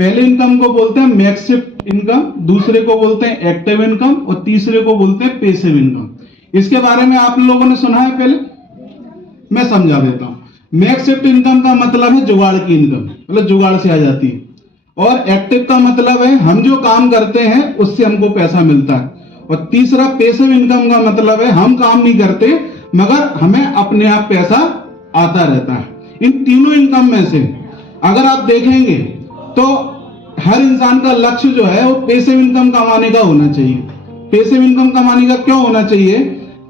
पहले इनकम को बोलते हैं मैक्सिव इनकम, दूसरे को बोलते हैं एक्टिव इनकम और तीसरे को बोलते हैं पैसिव इनकम। इसके बारे में आप लोगों ने सुना है? पहले मैं समझा देता हूं। मैक्सिव इनकम का मतलब है जुगाड़ की इनकम, मतलब जुगाड़ से आ जाती है। और एक्टिव का मतलब है हम जो काम करते हैं उससे हमको पैसा मिलता है। और तीसरा पैसिव इनकम का मतलब है हम काम नहीं करते मगर हमें अपने आप पैसा आता रहता है। इन तीनों इनकम में से अगर आप देखेंगे तो हर इंसान का लक्ष्य जो है वो पैसिव इनकम कमाने का होना चाहिए। पैसिव इनकम कमाने का क्यों होना चाहिए?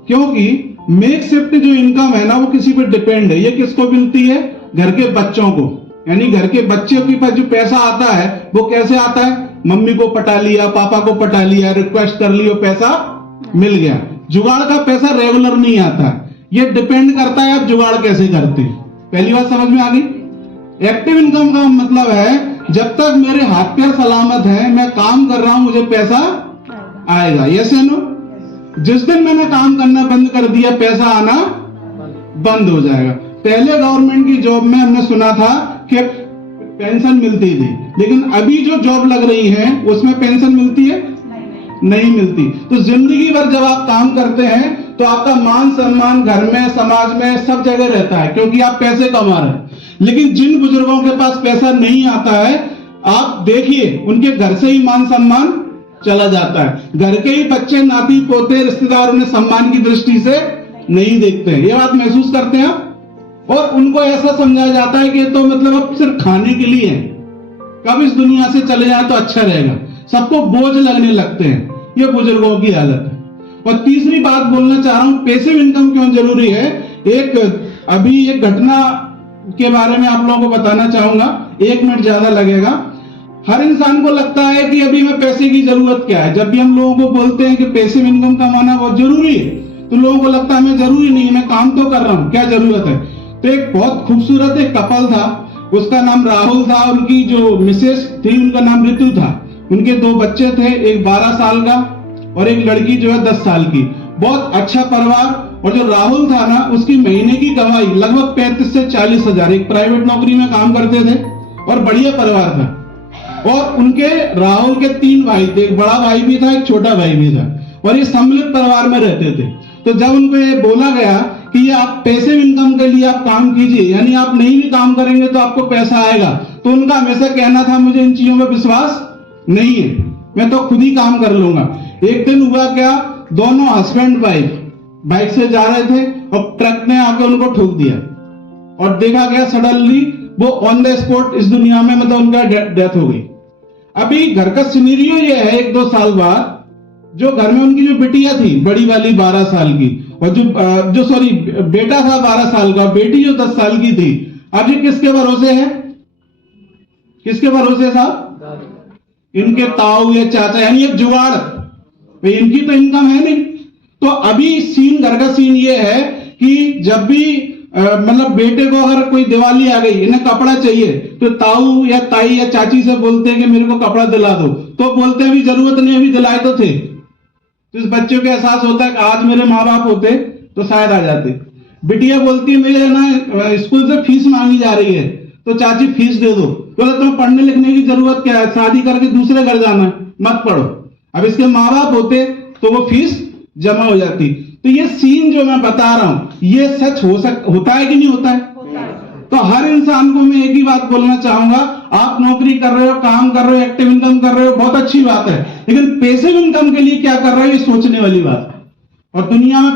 क्योंकि मेकशिफ्ट जो इनकम है ना वो किसी पर डिपेंड है। ये किसको मिलती है? घर के बच्चों को, यानी घर के बच्चों के पास जो पैसा आता है वो कैसे आता है? मम्मी को पटा लिया, पापा को पटा लिया, रिक्वेस्ट कर लिया, पैसा मिल गया। जुगाड़ का पैसा रेगुलर नहीं आता है, ये डिपेंड करता है आप जुगाड़ कैसे करते हैं। पहली बात समझ में आ गई। एक्टिव इनकम का मतलब है जब तक मेरे हाथ पैर सलामत है, मैं काम कर रहा हूं, मुझे पैसा आएगा। यस या नो? जिस दिन मैंने काम करना बंद कर दिया पैसा आना बंद हो जाएगा। पहले गवर्नमेंट की जॉब में हमने सुना था कि पेंशन मिलती थी, लेकिन अभी जो जॉब लग रही है उसमें पेंशन मिलती है? नहीं मिलती। तो जिंदगी भर जब आप काम करते हैं तो आपका मान सम्मान घर में, समाज में, सब जगह रहता है क्योंकि आप पैसे कमा रहे हैं। लेकिन जिन बुजुर्गों के पास पैसा नहीं आता है, आप देखिए उनके घर से ही मान सम्मान चला जाता है। घर के ही बच्चे, नाती पोते, रिश्तेदार उन्हें सम्मान की दृष्टि से नहीं देखते हैं। ये बात महसूस करते हैं आप? और उनको ऐसा समझाया जाता है कि ये तो मतलब अब सिर्फ खाने के लिए है, कब इस दुनिया से चले जाए तो अच्छा रहेगा। सबको बोझ लगने लगते हैं। ये बुजुर्गों की हालत है। और तीसरी बात बोलना चाह रहा हूं, पैसिव इनकम क्यों जरूरी है। अभी एक घटना के बारे में आप लोगों को बताना चाहूंगा, 1 मिनट ज्यादा लगेगा। हर इंसान को लगता है कि अभी मैं पैसे की जरूरत क्या है। जब भी हम लोगों को बोलते हैं कि पैसिव इनकम कमाना बहुत जरूरी है तो लोगों को लगता है मैं जरूरी नहीं, मैं काम तो कर रहा हूं, क्या जरूरत है। तो एक बहुत खूबसूरत एक कपल था, उसका नाम राहुल था, उनकी जो मिसेस थी उनका नाम ऋतु था। उनके 2 बच्चे थे, एक 12 साल का और एक लड़की जो है 10 साल की। बहुत अच्छा परिवार। और जो राहुल था ना, उसकी महीने की कमाई लगभग 35 से 40 हजार, एक प्राइवेट नौकरी में काम करते थे और बढ़िया परिवार था। और उनके राहुल के 3 भाई थे, एक बड़ा भाई भी था, एक छोटा भाई भी था, और ये सम्मिलित परिवार में रहते थे। तो जब उनको ये बोला गया कि ये आप पैसिव इनकम के लिए आप काम कीजिए, यानी आप नहीं भी काम करेंगे तो आपको पैसा आएगा, तो उनका हमेशा कहना था मुझे इन चीजों में विश्वास नहीं है, मैं तो खुद ही काम कर लूंगा। एक दिन हुआ क्या, दोनों हस्बैंड वाइफ बाइक से जा रहे थे और ट्रक ने आके उनको ठोक दिया और देखा गया सडनली वो ऑन द स्पॉट इस दुनिया में, मतलब उनका डेथ हो गई। अभी घर का सिनेरियो ये है, 1-2 साल बाद जो घर में उनकी जो बिटिया थी बड़ी वाली 12 साल की, और जो बेटा था 12 साल का, बेटी जो 10 साल की थी, अब ये किसके भरोसे है? किसके भरोसे साहब? इनके ताऊ या चाचा, यानी एक जुगाड़। इनकी तो इनकम है नहीं। तो अभी घर का सीन ये है कि जब भी मतलब बेटे को अगर कोई दिवाली आ गई, इन्हें कपड़ा चाहिए, तो ताऊ या ताई या चाची से बोलते हैं कि मेरे को कपड़ा दिला दो, तो बोलते हैं अभी जरूरत नहीं, अभी दिलाए तो थे। तो इस बच्चे को एहसास होता है कि आज मेरे माँ बाप होते तो शायद आ जाते। बिटिया बोलती है मेरे ना स्कूल से फीस मांगी जा रही है, तो चाची फीस दे दो। तो तुम्हें पढ़ने लिखने की जरूरत क्या है, शादी करके दूसरे घर जाना, मत पढ़ो। अब इसके माँ बाप होते तो वो फीस जमा हो जाती। तो ये सीन जो मैं बता रहा हूं ये सच होता है कि नहीं होता है? तो हर इंसान को मैं एक ही बात बोलना चाहूंगा, आप नौकरी कर रहे हो, काम कर रहे हो, एक्टिव इनकम कर रहे हो, बहुत अच्छी बात है, लेकिन पैसिव इनकम के लिए क्या कर रहे हो ये सोचने वाली बात है। और दुनिया में